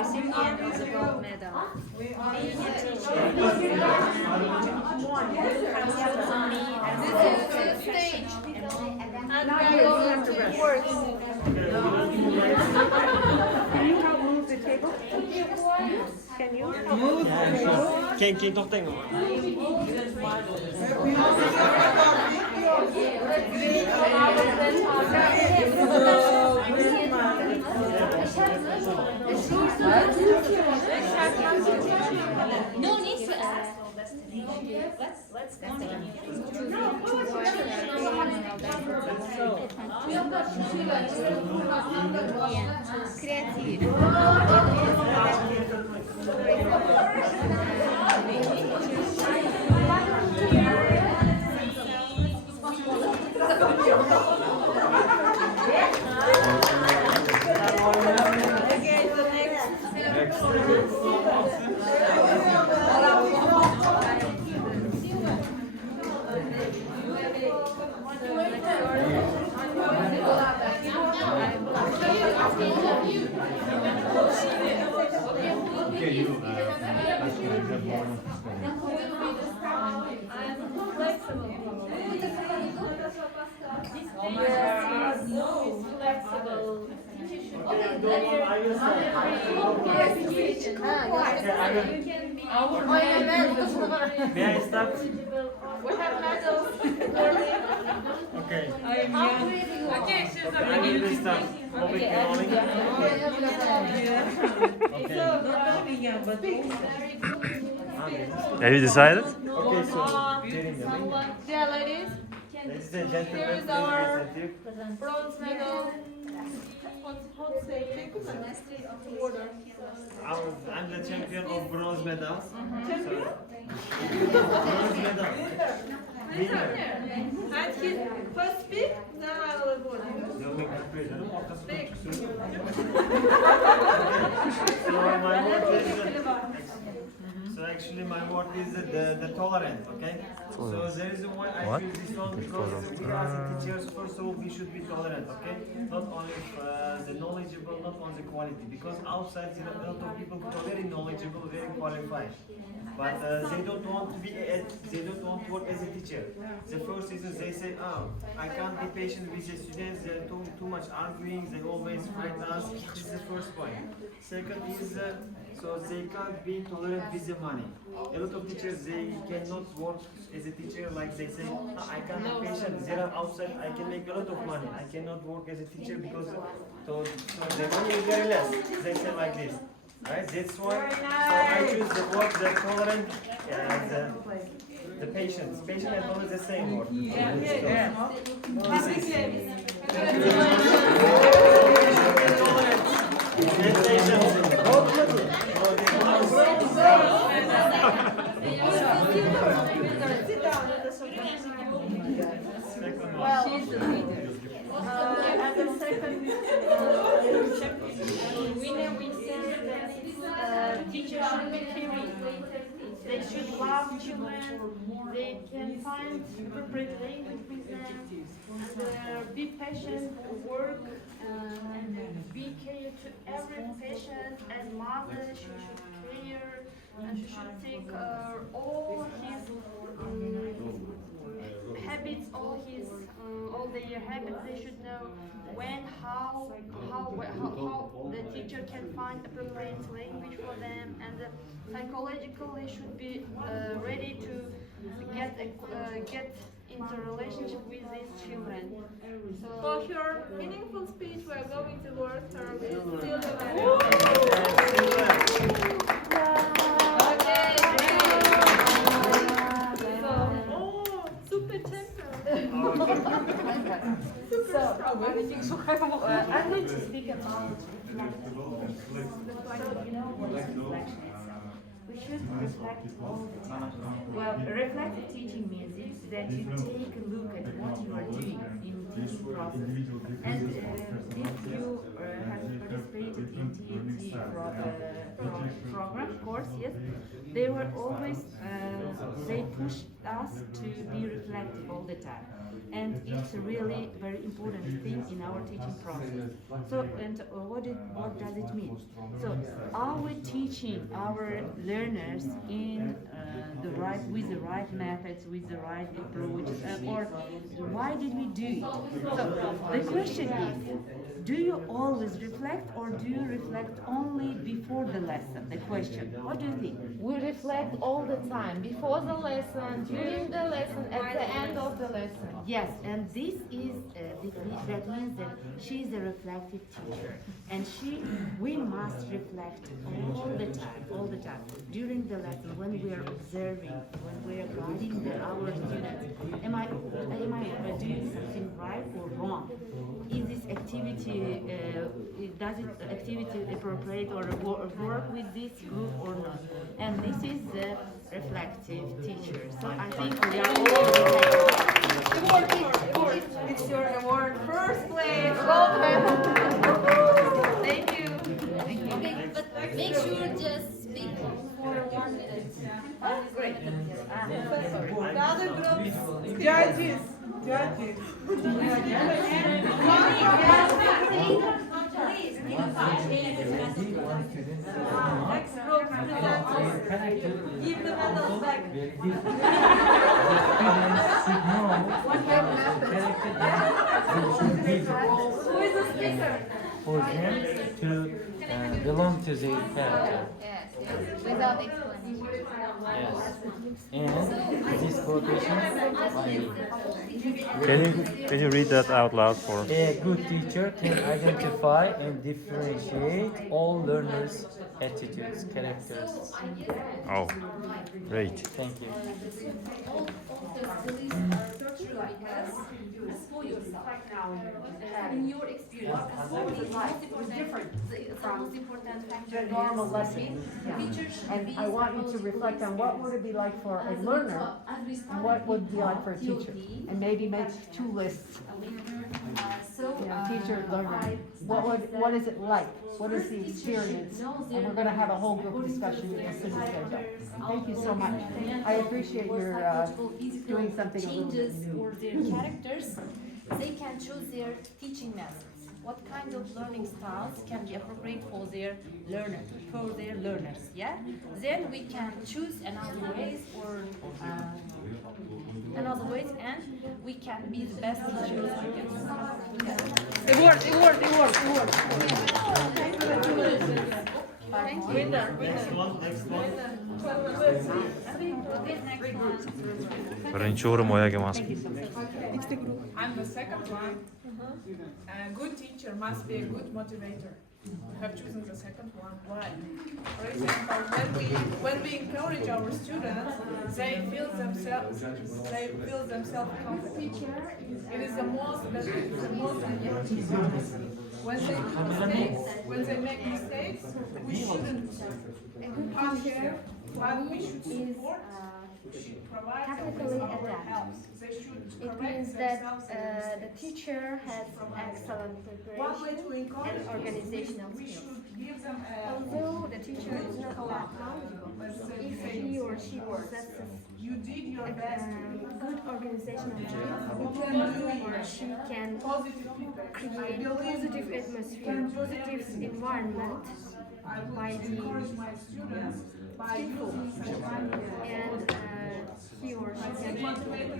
recipient of the gold medal. Being a teacher me as This is stage. And we are going to work. Can you help move the table? Can you move the table? Quem não tem? No need to ask. let's continue. Creative. Okay, so Okay, you. May I start? We have medals. Okay. Okay, she's I will start. Public rolling. Have you decided? Okay, so Yeah, ladies, ladies and here gentlemen, is our please bronze medal. Hot safety order. I'm the champion of bronze medals. So, bronze medal. Winner. And his first speak, then I will award him. They'll make me praise. Speak. So my word is so actually my word is the tolerant, okay? So the reason why I What? choose this one because we as a teachers first of all we should be tolerant, okay? Not only the knowledgeable, not on the quality, because outside there are a lot of people who are very knowledgeable, very qualified. But they don't want to be they don't want to work as a teacher. The first reason they say, oh, I can't be patient with the students, they're too much arguing, they always fight us. This is the first point. Second is so they can't be tolerant with the money. A lot of teachers they cannot work as a teacher, like they say, "Ah, I can't be patient, there are outside, I can make a lot of money. I cannot work as a teacher because so the money is very less. They say like this. Right, that's why so I choose the word the tolerant and the patience. Patience and tolerance is the same word. This is and patience. Well, as a second winner, we said that teachers should be caring. They should love children. They can find appropriate language with them. And be patient, work, and be care to every patient. As mother, she should care and she should take all his habits, all their habits. They should know when, how the teacher can find appropriate language for them, and psychologically they should be ready to get into a relationship with these children. So for her meaningful speech, we are going to work her with children. Okay, super champion. I'd like to speak about reflection. We should reflect all the time. Well, reflective teaching means that you take a look at what you are doing in teaching process. And if you have participated in TAT program course, yes, they were always they pushed us to be reflective all the time. And it's a really very important thing in our teaching process. So, and what does it mean? So, are we teaching our learners in with the right methods, with the right approach, or why did we do it? So, the question is, do you always reflect, or do you reflect only before the lesson? The question. What do you think? We reflect all the time, before the lesson, during the lesson, at the end of the lesson. Yes, and this is that means that she is a reflective teacher, and we must reflect all the time during the lesson when we are observing, when we are guiding our students. Am I doing something right or wrong? Is this activity does it activity appropriate or work with this group or not? And this is the reflective teacher. So I think we are all reflective. It's your award. First place. Gold medal. Thank you. Thank you. Okay, but make sure just speak for 1 minute. Great. The other groups. Judges. Judges. Next group presenters. Give the medals back. Who is the speaker? For them to belong to the character. Yes, without explanation. Yes. And this quotation by Can you read that out loud for? a good teacher can identify and differentiate all learners' attitudes, characters. Oh, great. Thank you. All the skills are true because for yourself. In your experience, what is most important, the most important factor Normal is lesson. teacher should And be I want you to reflect on what would it be like for a learner and what would it be like for a teacher. And maybe make two lists, teacher, learner. What is it like? What is the experience? And we're gonna have a whole group discussion as soon as they're done. Thank you so much. I appreciate your doing something a little bit changes new. for their characters, they can choose their teaching methods. What kind of learning styles can be appropriate for their learners, yeah? Then we can choose another ways and we can be the best teachers, I guess. Rençorum moja gemask. I'm the second one. A good teacher must be a good motivator. I have chosen the second one. Why? For example, when we encourage our students, they feel themselves confident. It is the most important. When they make mistakes, we shouldn't care, but we should support. We should provide them with our help. They should It correct means that themselves the teacher has excellent one way preparation to encourage and organizational we skills. should give them a Although the teacher is not that knowledgeable, if he or she possesses you did your best good organizational skills, he or she can positive feedback. create positive atmosphere, positive environment I would by the encourage my students by skillful, using such and he or she can create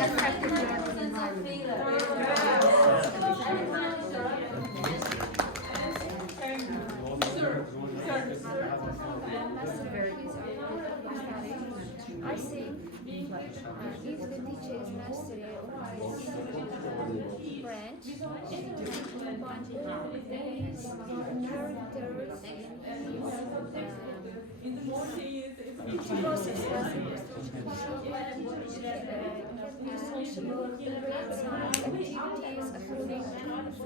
Effective learning environment. I think if the teacher is mastery of French, his characters teaching process has can be sociable, great science activities according to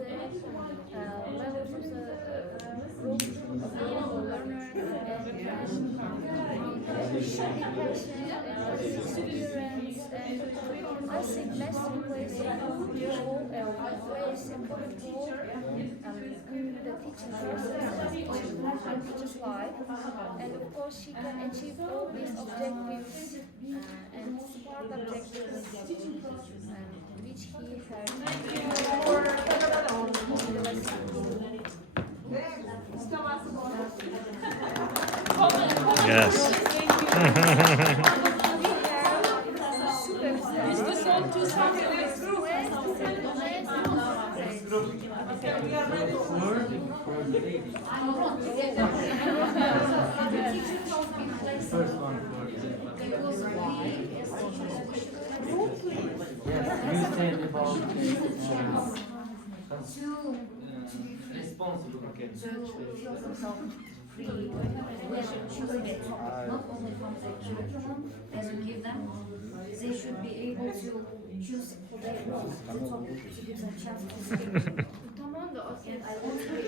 the levels of the group of the learners and show experience and I think lesson plays a good role, plays a good role in the teaching process and teacher's life. And of course, she can achieve all these objectives and smart objectives which he had in the lesson. Yes. First one for yes, you said about responsible Free, they should choose the topic, not only from the curriculum as you give them, they should be able to choose the topic to give them a chance to speak. And I want to be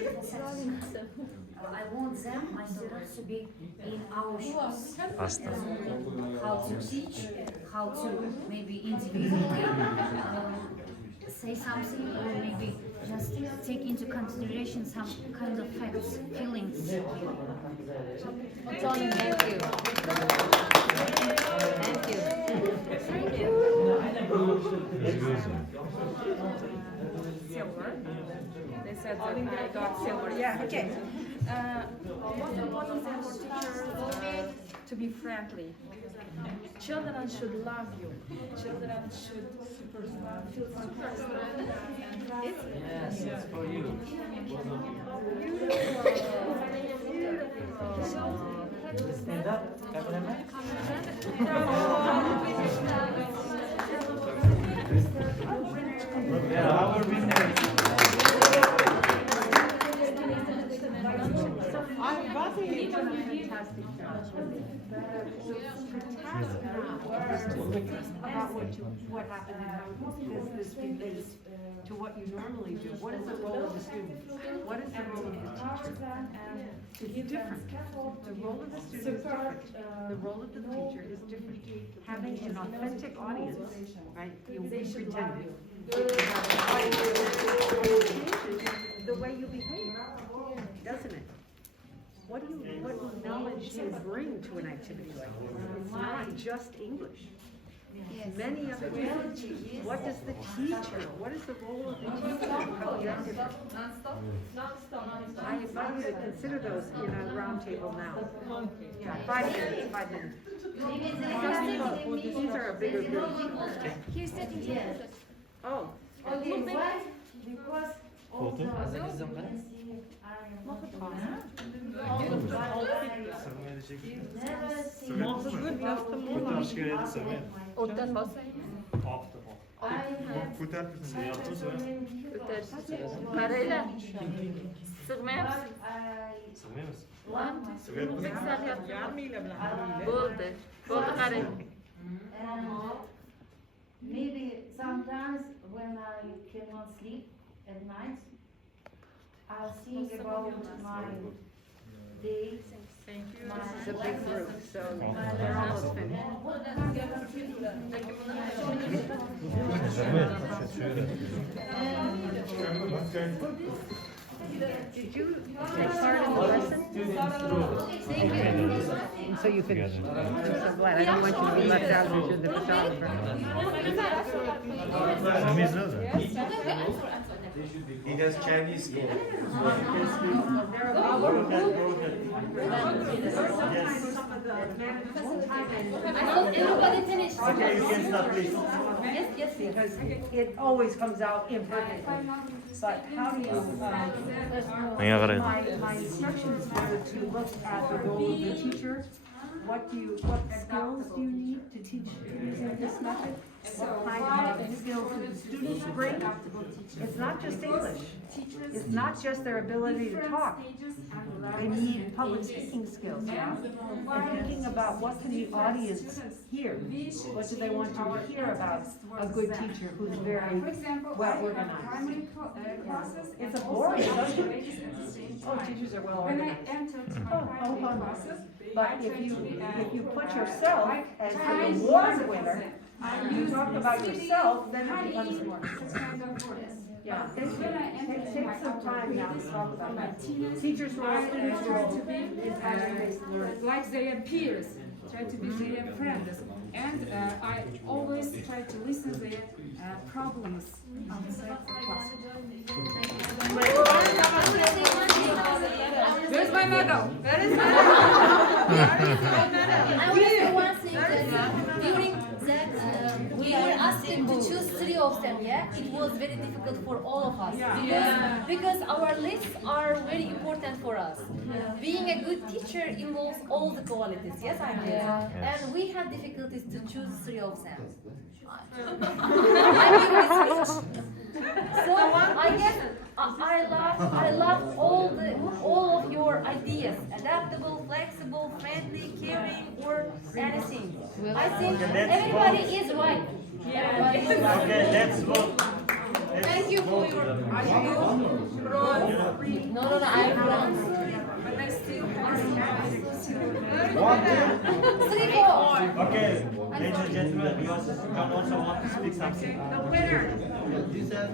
I want them, my students, to be in our shoes. Asta. How to teach, how to maybe individually say something, or maybe just take into consideration some kind of facts, feelings. Tony, thank you. Thank you. Thank you. Silver. They said that I got silver. Yeah, okay. Most important thing for teachers to be friendly. Children should love you. Children should feel super. yes, it's for you. Stand up, cameraman. Our winner. About what happened and how this relates to what you normally do. What is the role of the student? What is the role of the teacher? It's different. The role of the student is different. The role of the teacher is different. Having an authentic audience, right? You pretend. The way you behave, doesn't it? What knowledge do you bring to an activity like this? It's not just English. Many other things. What does the teacher, what is the role of the teacher? How is that different? I invite you to consider those in a round table now. Yeah, 5 minutes, 5 minutes. These are a bigger group. He's sitting here. Oh. Ottan basayım. Parayla. Sığmaya mısın? Sığmıyor musun? Güzel yaptın. Buldu. Buldu karayı. Maybe sometimes when I cannot sleep at night, I'll think about my day. It's a big group, so they're almost finished. Did you take part in the lesson? So you finished. I'm so glad. I don't want you to be left out because you're the photographer. He does Chinese school. Everybody finished. Okay, you can stop, please. Yes. Because it always comes out imperfectly. But how do you, my instructions were to look at the role of the teacher. What skills do you need to teach using this method? what kind of skills do the students bring? It's not just English. It's not just their ability to talk. They need public speaking skills, yeah? And thinking about what can the audience hear? What do they want to hear about a good teacher who's very well organized? It's a boring subject. Oh, teachers are well organized. But if you put yourself as the award winner, you talk about yourself, then it becomes more. Yeah, take some time now to talk about that. Teachers' role, students' role in action-based learning. Like their peers, try to be their friends, and I always try to listen to their problems outside the class. Where's my medal? Where is my medal? I want to say one thing that during that we were asked to choose 3 of them, yeah? It was very difficult for all of us because our lists are very important for us. Being a good teacher involves all the qualities, yes I mean? And we had difficulties to choose 3 of them. So I guess I love all of your ideas. Adaptable, flexible, friendly, caring, or anything. I think everybody is right. Everybody is right. Okay, let's vote. Thank you for your No, I'm wrong. But I still have 3, 4. Okay, ladies and gentlemen, you can also want to speak something. You said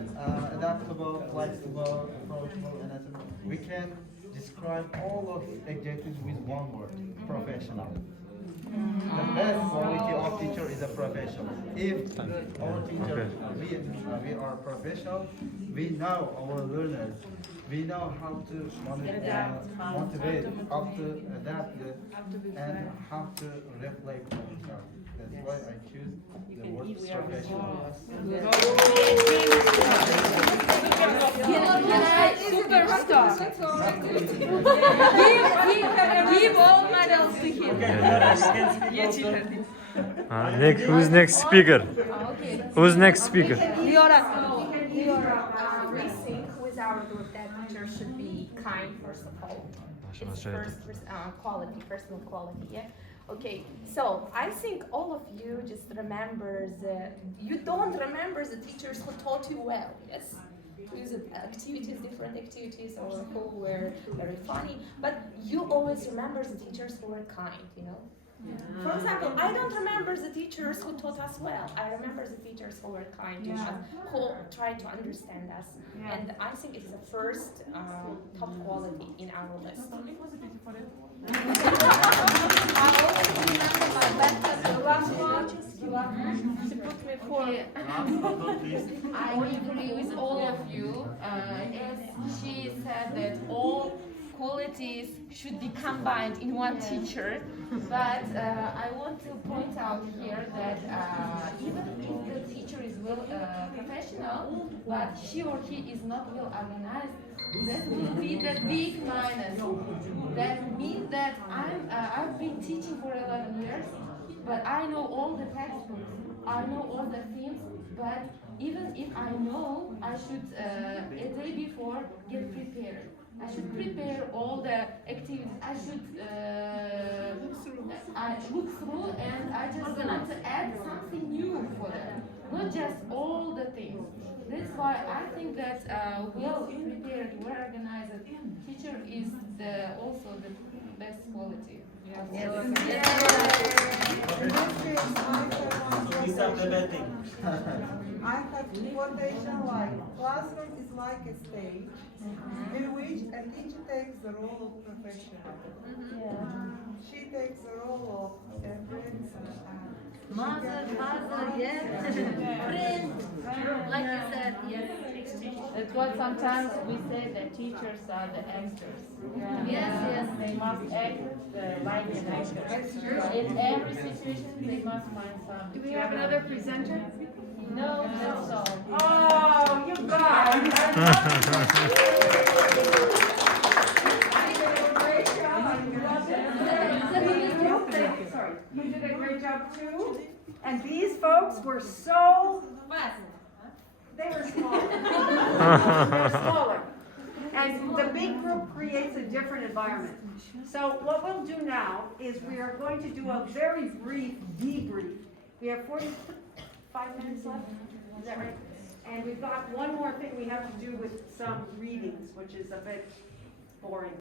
adaptable, flexible, approachable, and etc. We can describe all of adjectives with one word: professional. The best quality of teacher is a professional. If our teacher, we are professional, we know our learners, we know how to motivate, how to adapt, and how to reflect themselves. That's why I choose the word professional. Superstar. Give all medals to him. Who's next speaker? Who's next speaker? We think with our group that teachers should be kind, first of all. It's first quality, personal quality, yeah? Okay, so I think all of you just remember you don't remember the teachers who taught you well, yes? With activities, different activities, or who were very funny, but you always remember the teachers who were kind, you know? For example, I don't remember the teachers who taught us well. I remember the teachers who were kind to us, who tried to understand us. And I think it's the first top quality in our list. I always remember my best last one. She put me for. I agree with all of you. As she said that all qualities should be combined in one teacher, but I want to point out here that even if the teacher is well professional, but she or he is not well organized, that will be the big minus. That means that I've been teaching for 11 years, but I know all the textbooks, I know all the themes, but even if I know, I should a day before get prepared. I should prepare all the activities. I should look through, and I just want to add something new for them, not just all the things. That's why I think that well prepared, well organized teacher is also the best quality. I have quotation like, classroom is like a stage in which a teacher takes the role of professional. She takes the role of a friend, Mother, father, yes. Friend, like you said, yes. That's what sometimes we say that teachers are the actors. Yes. They must act like an actor. In every situation, they must find some. Do we have another presenter? No, that's all. Oh, you guys! You did a great job too. And And these folks were so Fast. they were smaller. They were smaller. And the big group creates a different environment. So what we'll do now is we are going to do a very brief debrief. We have 45 minutes left, is that right? And we've got one more thing we have to do with some readings, which is a bit boring.